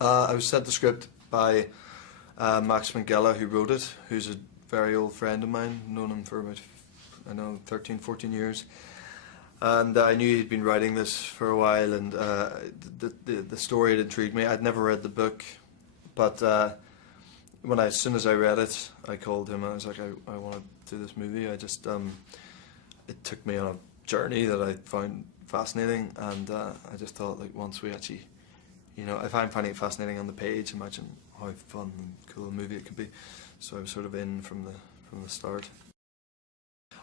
I was sent the script by Max Minghella, who wrote it, who's a very old friend of mine, known him for about, 13, 14 years. And I knew he'd been writing this for a while, and the story had intrigued me. I'd never read the book, but as soon as I read it, I called him and I was like, I want to do this movie. I just, it took me on a journey that I found fascinating, and I just thought, like, once we actually, if I'm finding it fascinating on the page, imagine how fun and cool a movie it could be. So I was sort of in from the start.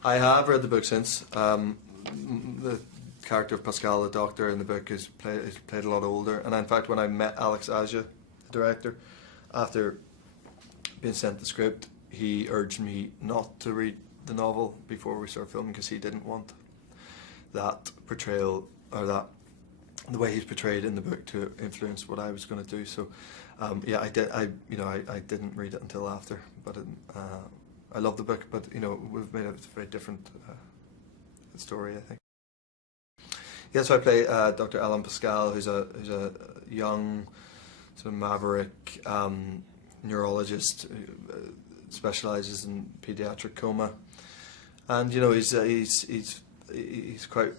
I have read the book since. The character of Pascal, the doctor in the book, is played a lot older. And in fact, when I met Alex Aja, the director, after being sent the script, he urged me not to read the novel before we started filming, because he didn't want that portrayal, or that the way he's portrayed in the book, to influence what I was going to do. So yeah, I didn't read it until after, but I love the book, but we've made a very different story, I think. Yeah, so I play Dr. Alan Pascal, who's a young sort of maverick neurologist who specialises in paediatric coma, and he's quite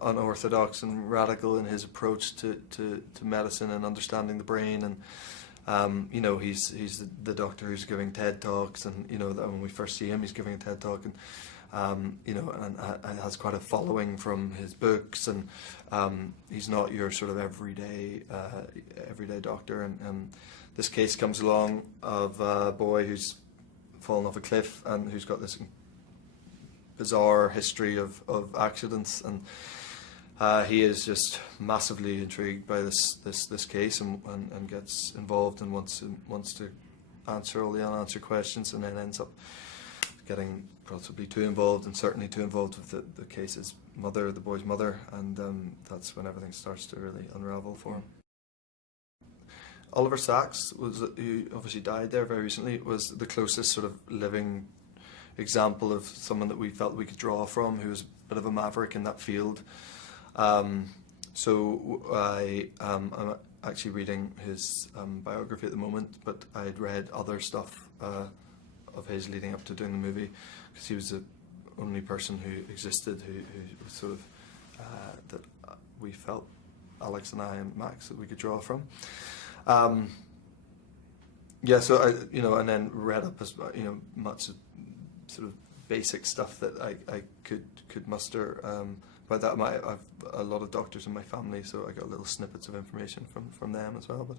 unorthodox and radical in his approach to medicine and understanding the brain, and he's the doctor who's giving TED Talks, and when we first see him, he's giving a TED Talk, and and has quite a following from his books, and he's not your sort of everyday doctor, and this case comes along of a boy who's fallen off a cliff and who's got this bizarre history of accidents, and he is just massively intrigued by this case, and gets involved and wants to answer all the unanswered questions, and then ends up getting possibly too involved, and certainly too involved with the case's mother, the boy's mother, and that's when everything starts to really unravel for him. Oliver Sacks, who obviously died there very recently, was the closest sort of living example of someone that we felt we could draw from, who was a bit of a maverick in that field. So I'm actually reading his biography at the moment, but I had read other stuff of his leading up to doing the movie, because he was the only person who existed who was sort of that we felt, Alex and I and Max, that we could draw from. Yeah, so and then read up as much sort of basic stuff that I could muster. By that, I've a lot of doctors in my family, so I got little snippets of information from them as well. But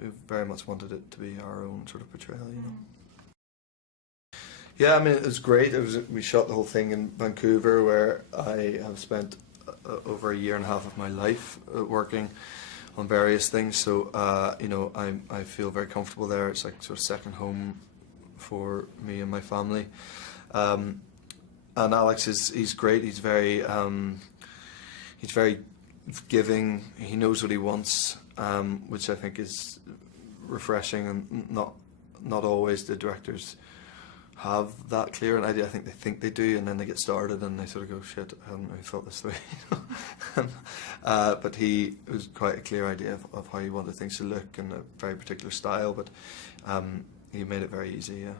we very much wanted it to be our own sort of portrayal, Yeah, I mean, it was great. We shot the whole thing in Vancouver, where I have spent over a year and a half of my life working on various things. So I feel very comfortable there. It's like sort of second home for me and my family. And Alex he's great. He's very giving. He knows what he wants, which I think is refreshing, and not always the directors have that clear an idea. I think they do, and then they get started and they sort of go, shit, I hadn't really thought this through. But he was quite a clear idea of how he wanted things to look, and a very particular style, but he made it very easy, yeah.